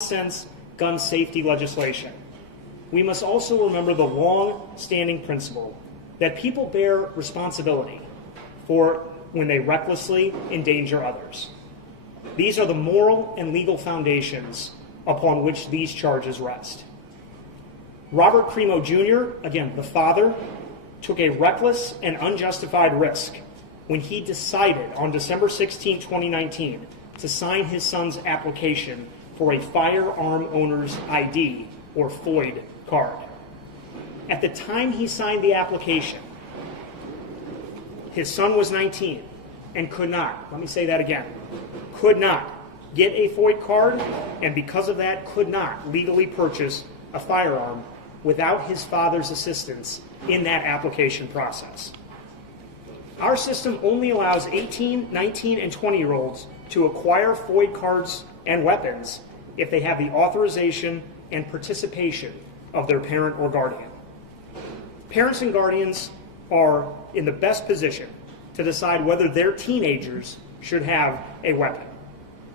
sense gun safety legislation, we must also remember the long-standing principle that people bear responsibility for when they recklessly endanger others. These are the moral and legal foundations upon which these charges rest. Robert Crimo Jr., again, the father, took a reckless and unjustified risk when he decided on December 16, 2019, to sign his son's application for a firearm owner's ID, or FOID, card. At the time he signed the application, his son was 19 and could not, let me say that again, could not get a FOID card, and because of that could not legally purchase a firearm without his father's assistance in that application process. Our system only allows 18, 19, and 20-year-olds to acquire FOID cards and weapons if they have the authorization and participation of their parent or guardian. Parents and guardians are in the best position to decide whether their teenagers should have a weapon.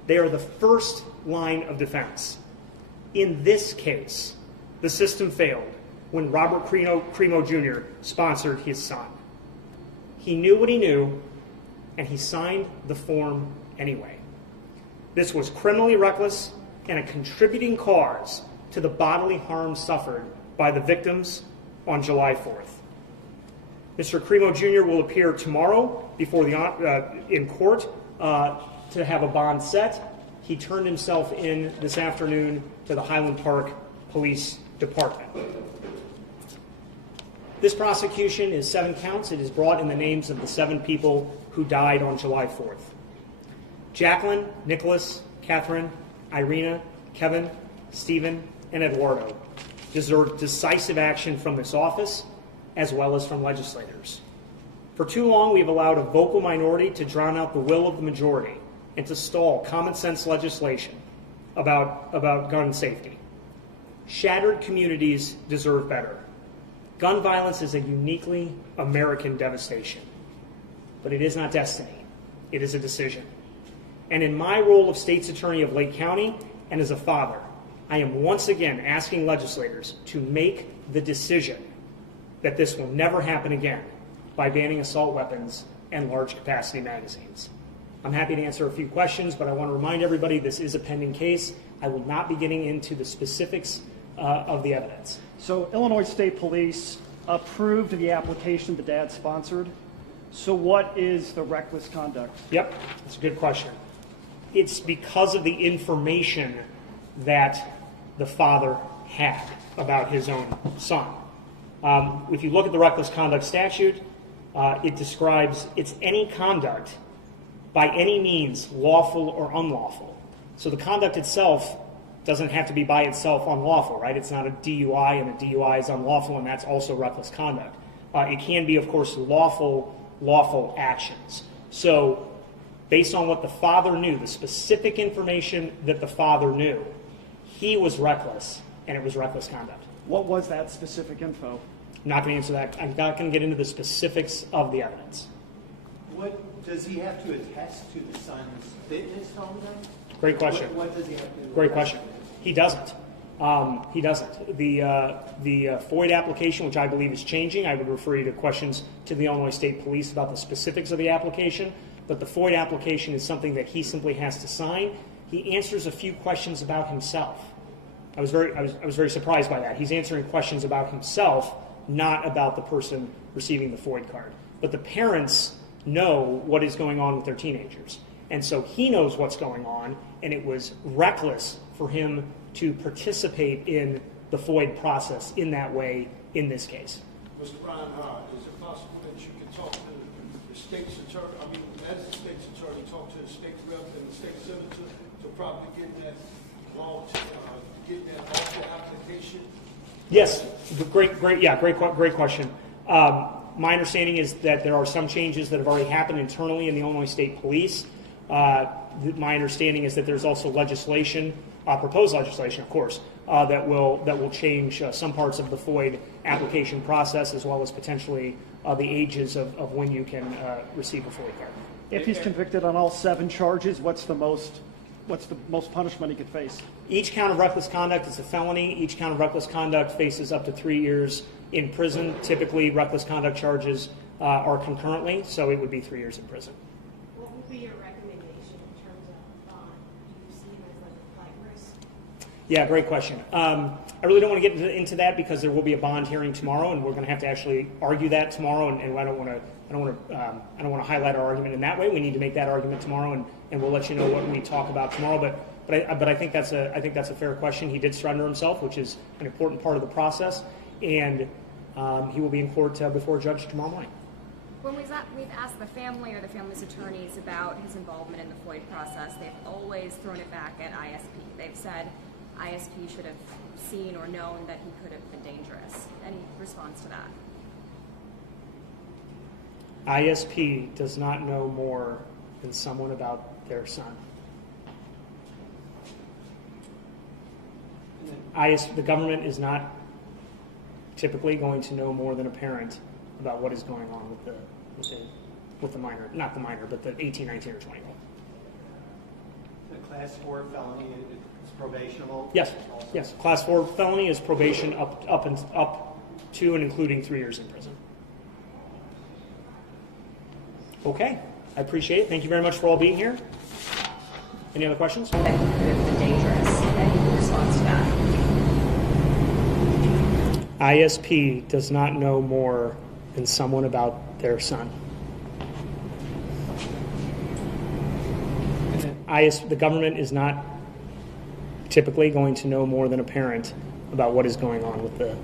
They are the first line of defense. In this case, the system failed when Robert Crimo Jr. sponsored his son. He knew what he knew, and he signed the form anyway. This was criminally reckless and a contributing cause to the bodily harm suffered by the victims on July 4th. Mr. Crimo Jr. will appear tomorrow before in court to have a bond set. He turned himself in this afternoon to the Highland Park Police Department. This prosecution is 7 counts. It is brought in the names of the 7 people who died on July 4th. Jacqueline, Nicholas, Catherine, Irina, Kevin, Stephen, and Eduardo deserve decisive action from this office as well as from legislators. For too long, we have allowed a vocal minority to drown out the will of the majority and to stall common sense legislation about gun safety. Shattered communities deserve better. Gun violence is a uniquely American devastation, but it is not destiny. It is a decision. And in my role of State's Attorney of Lake County and as a father, I am once again asking legislators to make the decision that this will never happen again by banning assault weapons and large capacity magazines. I'm happy to answer a few questions, but I want to remind everybody this is a pending case. I will not be getting into the specifics of the evidence. So Illinois State Police approved the application the dad sponsored. So what is the reckless conduct? Yep, that's a good question. It's because of the information that the father had about his own son. If you look at the reckless conduct statute, it describes it's any conduct by any means lawful or unlawful. So the conduct itself doesn't have to be by itself unlawful, right? It's not a DUI, and a DUI is unlawful, and that's also reckless conduct. It can be, of course, lawful actions. So based on what the father knew, the specific information that the father knew, he was reckless, and it was reckless conduct. What was that specific info? I'm not going to answer that. I'm not going to get into the specifics of the evidence. What does he have to attest to the son's fitness on that? Great question. What does he have to do? Great question. He doesn't. He doesn't. The FOID application, which I believe is changing, I would refer you to questions to the Illinois State Police about the specifics of the application. But the FOID application is something that he simply has to sign. He answers a few questions about himself. I was very surprised by that. He's answering questions about himself, not about the person receiving the FOID card. But the parents know what is going on with their teenagers. And so he knows what's going on, and it was reckless for him to participate in the FOID process in that way in this case. Mr. Ryan, is it possible that you can talk to the state's attorney, as the state's attorney, talk to the state rep and the state senator to probably get that law, get that off the application? Yes, great question. My understanding is that there are some changes that have already happened internally in the Illinois State Police. My understanding is that there's also legislation, proposed legislation, of course, that will change some parts of the FOID application process, as well as potentially the ages of when you can receive a FOID card. If he's convicted on all 7 charges, what's the most what's the most punishment he could face? Each count of reckless conduct is a felony. Each count of reckless conduct faces up to 3 years in prison. Typically, reckless conduct charges are concurrently, so it would be 3 years in prison. What would be your recommendation in terms of bond? Do you see him as like a flight risk? Yeah, great question. I really don't want to get into that because there will be a bond hearing tomorrow, and we're going to have to actually argue that tomorrow. And I don't want to highlight our argument in that way. We need to make that argument tomorrow, and we'll let you know what we talk about tomorrow. But I think that's a fair question. He did surrender himself, which is an important part of the process, and he will be in court before a judge tomorrow morning. When we've asked the family or the family's attorneys about his involvement in the FOID process, they've always thrown it back at ISP. They've said ISP should have seen or known that he could have been dangerous. Any response to that? ISP does not know more than someone about their son. The government is not typically going to know more than a parent about what is going on with the minor, not the minor, but the 18, 19, or 20-year-old. The class 4 felony is probationable? Yes, also? yes. Class 4 felony is probation up to and including 3 years in prison. Okay, I appreciate it. Thank you very much for all being here. Any other questions? That he could have been dangerous. Any response to that? ISP does not know more than someone about their son. The government is not typically going to know more than a parent about what is going on with the